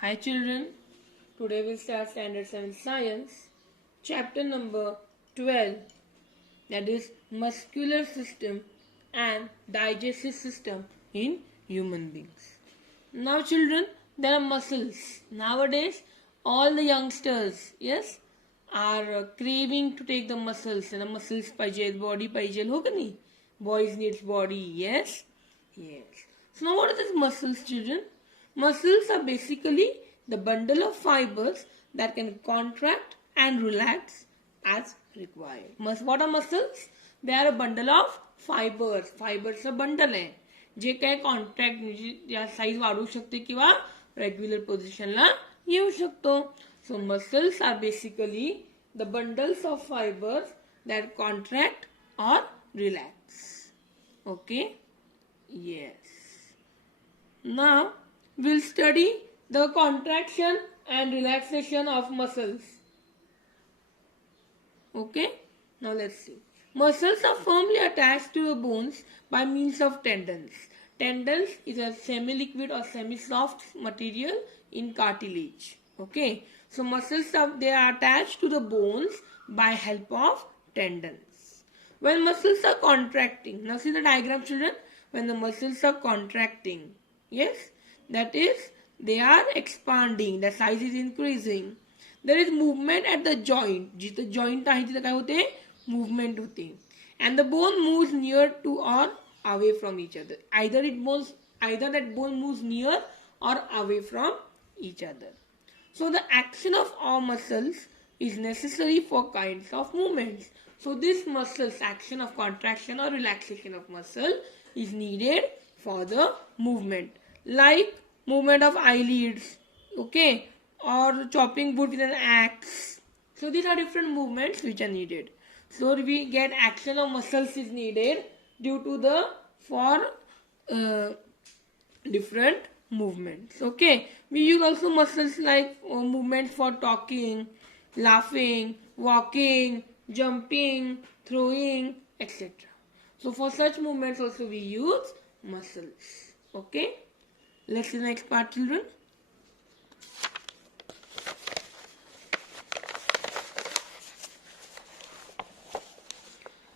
Hi children, today we'll start Standard 7 Science, chapter number 12, that is muscular system and digestive system in human beings. Now children, there are muscles. Nowadays, all the youngsters, yes, are craving to take the muscles. And the muscles पाहिजे, body पाहिजे, हो का नहीं? Boys needs body, yes? Yes. So now what are these muscles, children? Muscles are basically the bundle of fibers that can contract and relax as required. What are muscles? They are a bundle of fibers. Fibers a bundle आहे जे काय contract या size वाढू शकते किंवा regular पोझिशनला येऊ शकतो. So muscles are basically the bundles of fibres that contract or relax. Okay, yes. Now we'll study the contraction and relaxation of muscles. Okay, now let's see. Muscles are firmly attached to the bones by means of tendons. Tendons is a semi-liquid or semi-soft material in cartilage. Okay, so muscles they are attached to the bones by help of tendons. When muscles are contracting, now see the diagram children. When the muscles are contracting, yes, that is they are expanding, the size is increasing. There is movement at the joint. जिथे joint आहे तिथे काय होते? Movement होते. And the bone moves near to or away from each other. Either that bone moves near or away from each other. So the action of all muscles is necessary for kinds of movements. So this muscles action of contraction or relaxation of muscle is needed for the movement, like movement of eyelids, okay, or chopping wood with an axe. So these are different movements which are needed. So we get action of muscles is needed due to the different movements. Okay, we use also muscles like movements for talking, laughing, walking, jumping, throwing, etc. So for such movements also we use muscles. Okay, let's see the next part, children.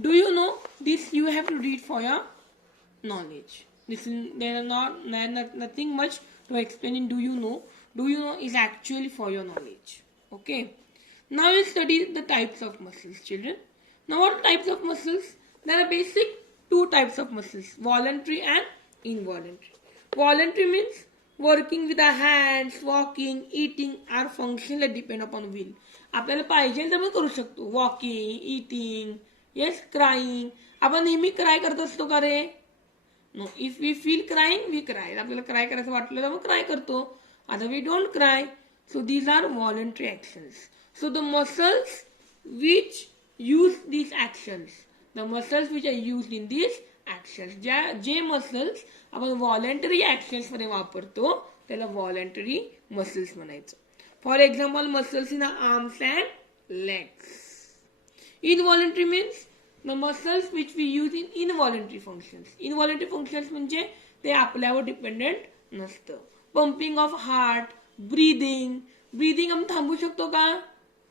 Do you know this? You have to read for your knowledge. There are nothing much to explain in do you know. Do you know is actually for your knowledge. Okay. Now we'll study the types of muscles, children. Now what are types of muscles? There are basic two types of muscles, voluntary and involuntary. Voluntary means working with the hands, walking, eating are functions that depend upon will. आपल्याला पाहिजे तर आपण करू शकतो. Walking, eating, yes, crying. आपण नेहमी cry करत असतो का रे? No. If we feel crying we cry. आपल्याला क्राय करायचं वाटलं तर आपण क्राय करतो. आता we don't cry. So these are voluntary actions. So the muscles which use these actions, the muscles which are used in these actions, J muscles आपण voluntary actions मध्ये वापरतो त्याला voluntary muscles म्हणायचं. For example, muscles in the arms and legs. Involuntary means the muscles which we use in involuntary functions. Involuntary functions म्हणजे ते आपल्यावर dependent नसतं. Pumping of heart, breathing. Breathing आपण थांबू शकतो का?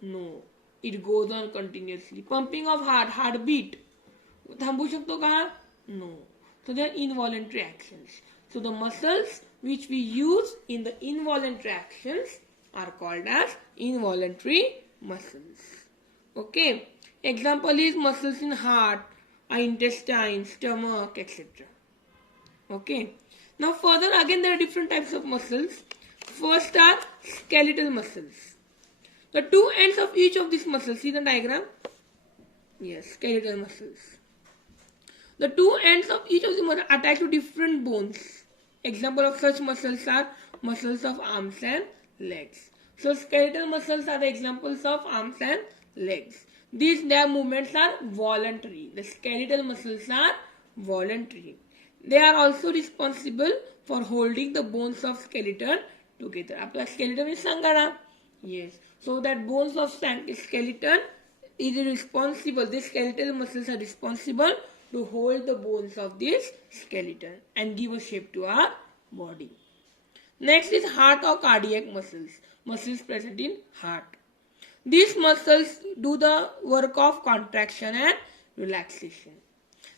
No. It goes on continuously. Pumping of heart, heartbeat. थांबू शकतो का? No. So they are involuntary actions. So the muscles which we use in the involuntary actions are called as involuntary muscles. Okay. Example is muscles in heart, intestine, stomach, etc. Okay. Now further again there are different types of muscles. First are skeletal muscles. The two ends of each of these muscles, see the diagram? Yes, skeletal muscles. The two ends of each of them are attached to different bones. Example of such muscles are muscles of arms and legs. So skeletal muscles are the examples of arms and legs. Their movements are voluntary. The skeletal muscles are voluntary. They are also responsible for holding the bones of skeleton together. आपला skeleton is Sanga. Yes. So that bones of skeleton is responsible. These skeletal muscles are responsible to hold the bones of this skeleton and give a shape to our body. Next is heart or cardiac muscles. Muscles present in heart. These muscles do the work of contraction and relaxation.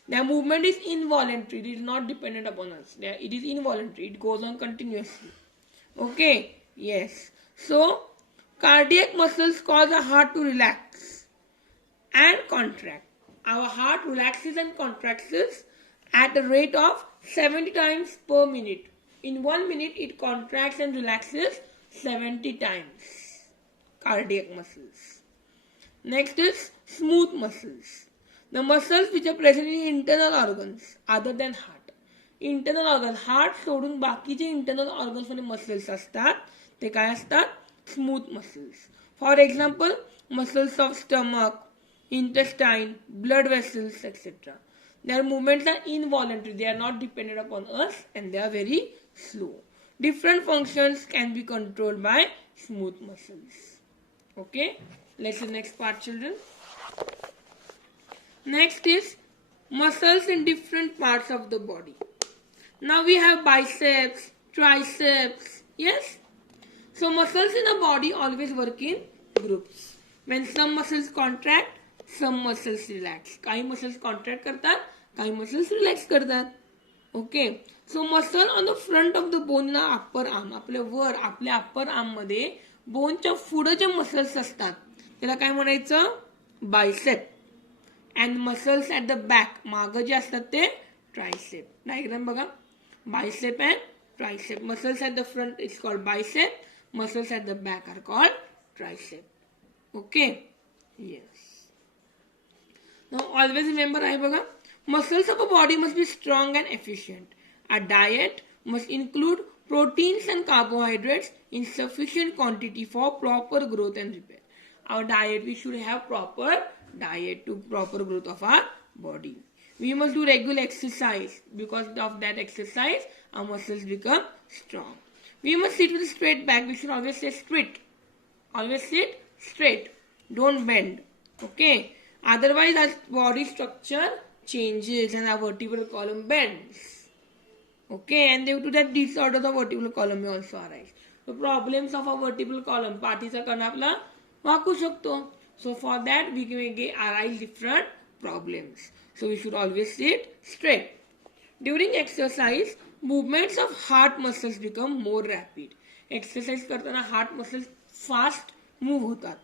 Their movement is involuntary. It is not dependent upon us. It is involuntary. It goes on continuously. Okay. Yes. So, cardiac muscles cause the heart to relax and contract. Our heart relaxes and contracts at a rate of 70 times per minute. In 1 minute, it contracts and relaxes 70 times. Cardiac muscles. Next is smooth muscles. The muscles which are present in internal organs other than heart. Internal organ, heart सोडून बाकीचे internal organs मध्ये muscles असतात. ते काय असतात? Smooth muscles. For example, muscles of stomach, intestine, blood vessels, etc. Their movements are involuntary. They are not dependent upon us and they are very slow. Different functions can be controlled by smooth muscles. Okay, let's see the next part, children. Next is muscles in different parts of the body. Now we have biceps, triceps, yes? So muscles in the body always work in groups. When some muscles contract, some muscles relax. काही muscles contract करतात, काही muscles relax करतात. Okay. So muscle on the front of the bone in our upper arm. आपल्या upper arm मध्ये बोनच्या पुढे जे muscles असतात त्याला काय म्हणायचं? Bicep. And muscles at the back, मागं जे असतात ते ट्रायसेप. डायग्राम बघा. Bicep and tricep. Muscles at the front is called bicep. Muscles at the back are called tricep. Okay. Yes. Now always remember, muscles of a body must be strong and efficient. A diet must include proteins and carbohydrates in sufficient quantity for proper growth and repair. Our diet, we should have proper diet to proper growth of our body. We must do regular exercise. Because of that exercise, our muscles become strong. We must sit with a straight back. We should always sit straight. Always sit straight. Don't bend. Okay. Otherwise, our body structure changes and our vertebral column bends. Okay. And due to that, disorder the vertebral column may also arise. The problems of our vertebral column, पाठीचा कणा आपला वाकू शकतो. So for that, we may arise different problems. So we should always sit straight. During exercise, movements of heart muscles become more rapid. Exercise करताना heart muscles fast move होतात.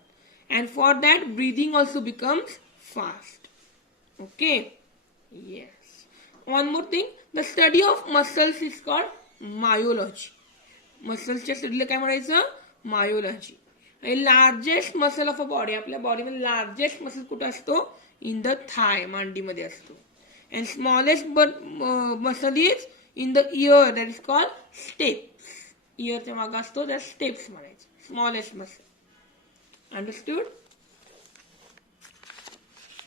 And for that, breathing also becomes fast. Okay. Yes. One more thing, the study of muscles is called myology. Muscles study काय म्हणायचं? Myology. Largest muscle of a body, आपल्या body मध्ये largest muscle कुठे असतो? In the thigh, मांडीमध्ये असतो. And smallest muscle is in the ear, that is called stapes. Ear च्या मागे असतो, that stapes म्हणायचं. Smallest muscle. Understood?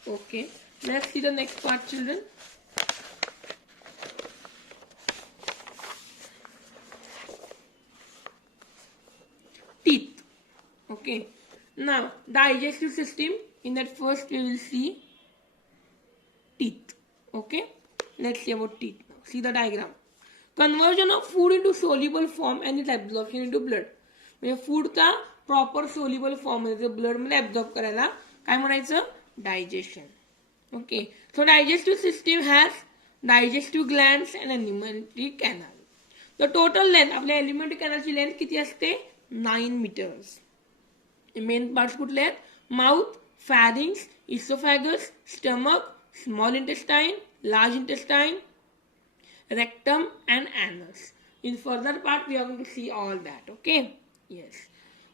Okay. Let's see the next part, children. Teeth. Okay. Now, digestive system. In that first we will see teeth. Okay. Let's see about teeth now. See the diagram. Conversion of food into soluble form and its absorption into blood. म्हणजे फूडचा proper soluble form मध्ये blood मध्ये absorb करायला काय म्हणायचं? Digestion. Okay. So digestive system has digestive glands and elementary canal. The total length, आपल्या elementary कॅनलची length किती असते? 9 meters. Main parts कुठले आहेत? Mouth, pharynx, esophagus, stomach, small intestine, large intestine, rectum and anus. In further part we are going to see all that. Okay. Yes.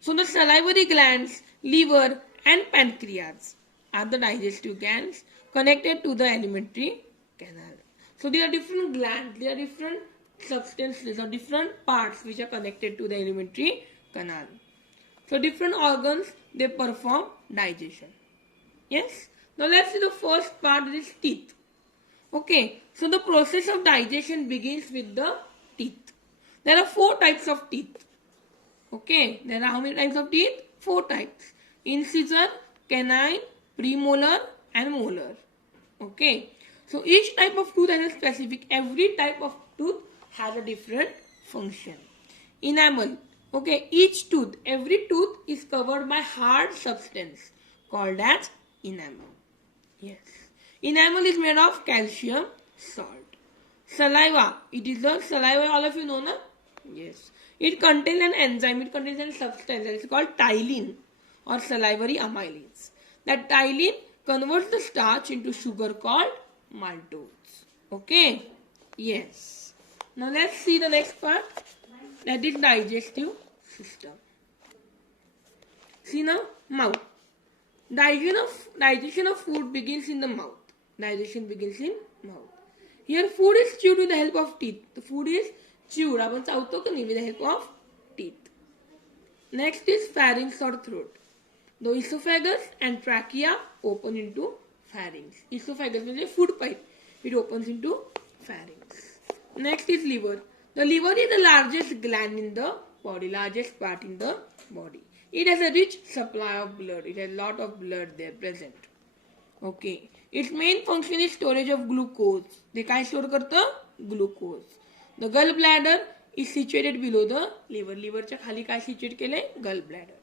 So the salivary glands, liver and pancreas are the digestive glands connected to the alimentary canal. So there are different glands, there are different substances or different parts which are connected to the alimentary canal. So different organs, they perform digestion. Yes. Now let's see the first part, that is teeth. Okay. So the process of digestion begins with the teeth. There are 4 types of teeth. Okay. There are how many types of teeth? 4 types. Incisor, canine, premolar and molar. Okay. So each type of tooth has a specific, every type of tooth has a different function. Enamel. Okay, each tooth, every tooth is covered by hard substance called as enamel. Yes. Enamel is made of calcium salt. Saliva. It is the saliva, all of you know, na? Yes. It contains an enzyme, it contains a substance that is called ptyalin or salivary amylase. That ptyalin converts the starch into sugar called maltose. Okay? Yes. Now let's see the next part. That is digestive system. See now, mouth. Digestion of food begins in the mouth. Digestion begins in mouth. Here food is chewed with the help of teeth. The food is chewed. आपण चावतो की नाही with the help of teeth. Next is pharynx or throat. The esophagus and trachea open into pharynx. Esophagus म्हणजे food pipe. It opens into pharynx. Next is liver. The liver is the largest gland in the body, largest part in the body. It has a rich supply of blood. It has a lot of blood there present. Okay. Its main function is storage of glucose. ते काय store करतं? Glucose. The gallbladder is situated below the liver. लिव्हरच्या खाली काय सिच्युएट केलंय? Gallbladder.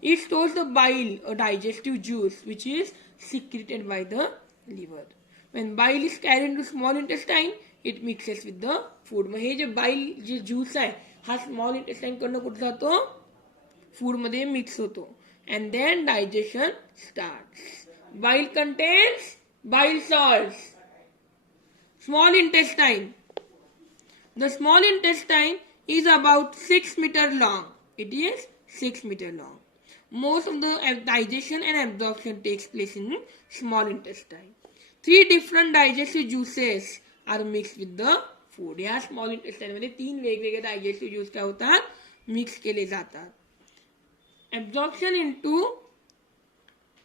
It stores the bile, a digestive juice, which is secreted by the liver. When bile is carried into small intestine, it mixes with the food. मग हे जे bile जे juice आहे हा small intestine कडनं कुठे जातो? फूड मध्ये मिक्स होतो. And then digestion starts. Bile contains bile salts. Small intestine. The small intestine is about 6 meters long. It is 6 meters long. Most of the digestion and absorption takes place in small intestine. 3 different digestive juices are mixed with the food. या small intestine मध्ये 3 वेगवेगळे digestive juice काय होतात? Mix केले जातात. Absorption into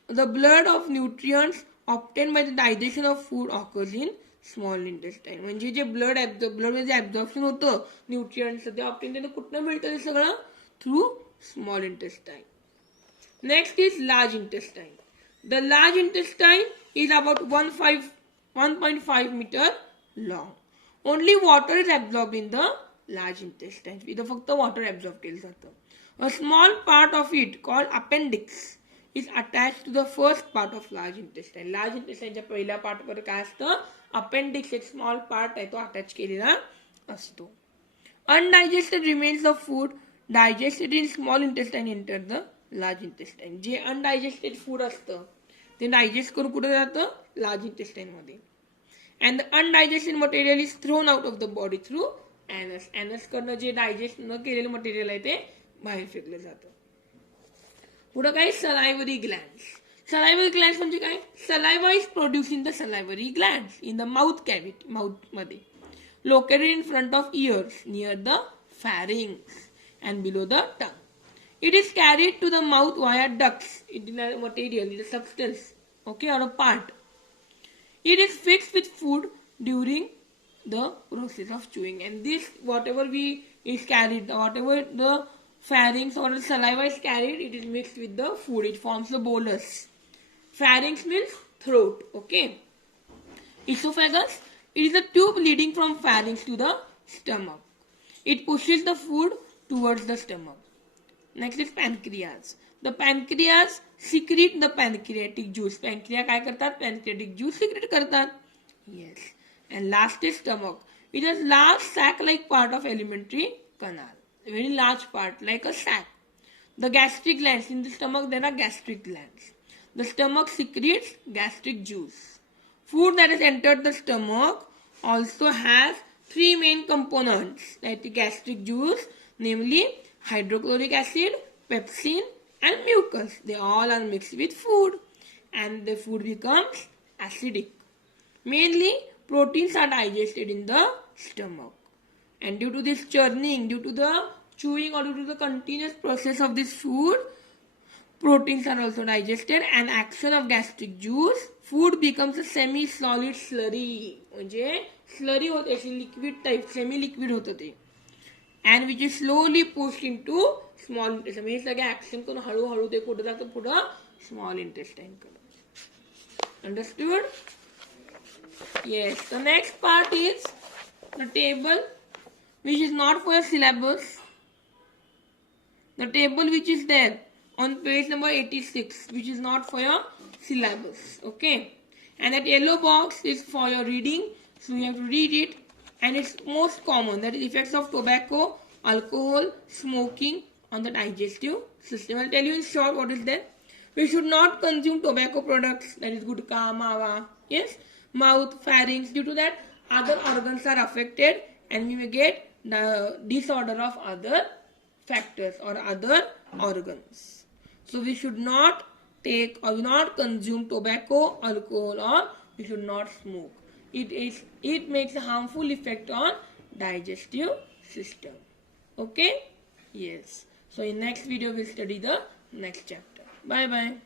the blood of nutrients obtained by the digestion of food occurs in small intestine. म्हणजे जे blood मध्ये जे absorption होतं न्यूट्रिएंट्स ते ऑप्टेन त्याने कुठनं मिळतं ते सगळं? Through small intestine. Next is large intestine. The large intestine is about 1.5 meter long. Only water is absorbed in the large intestine. इथं फक्त water absorb केलं जातं. A small part of it called appendix is attached to the first part of large intestine. Large intestine च्या पहिल्या part वर काय असतं? Appendix एक small part आहे तो अटॅच केलेला असतो. Undigested remains of food digested in small intestine enter the large intestine. J undigested food असतं ते डायजेस्ट करून कुठे जातं? लार्ज इंटेस्टाइन मध्ये. And the undigested material is thrown out of the body through anus. Anus कडनं जे digest न केलेलं material आहे ते बाहेर फेकलं जातं. पुढे काय? सलायव्हरी ग्लँड्स. सलायव्हरी ग्लँड्स म्हणजे काय? Saliva is produce in the salivary glands in the mouth cavity, mouth मध्ये, located in front of ears near the pharynx and below the tongue. It is carried to the mouth via ducts. It is a material, it is a substance, okay, or a part. It is fixed with food during the process of chewing, and this whatever is carried, whatever the pharynx or the saliva is carried, it is mixed with the food. It forms the bolus. Pharynx means throat, okay. Esophagus, it is a tube leading from pharynx to the stomach. It pushes the food towards the stomach. Next is pancreas. The pancreas secrete the pancreatic juice. Pancreas काय करतात? Pancreatic juice secrete करतात. Yes. And last is stomach. It is large sac-like part of alimentary canal. A very large part, like a sac. The gastric glands. In the stomach there are gastric glands. The stomach secretes gastric juice. Food that has entered the stomach also has 3 main components, like the gastric juice, namely hydrochloric acid, pepsin, and mucus. They all are mixed with food, and the food becomes acidic. Mainly, proteins are digested in the stomach, and due to this churning, due to the chewing, or due to the continuous process of this food, proteins are also digested, and action of gastric juice, food becomes a semi-solid slurry. म्हणजे slurry होते, अशी liquid type, semi-liquid होतं ते, and which is slowly pushed into small intestine. म्हणजे सगळे action करून हळूहळू ते कुठं जातं? पुढं small intestine कडे. Understood? Yes. The next part is the table, which is not for your syllabus. the table which is there on page number 86, which is not for your syllabus. Okay, and that yellow box is for your reading, so you have to read it. And it's most common, that is effects of tobacco, alcohol, smoking on the digestive system. I'll tell you in short what is there. We should not consume tobacco products, that is gutka, mawa, yes, mouth, pharynx. Due to that, other organs are affected and we may get the disorder of other factors or other organs. So we should not take or not consume tobacco, alcohol, or we should not smoke. It makes a harmful effect on digestive system. Okay? Yes. So in next video we'll study the next chapter. Bye bye.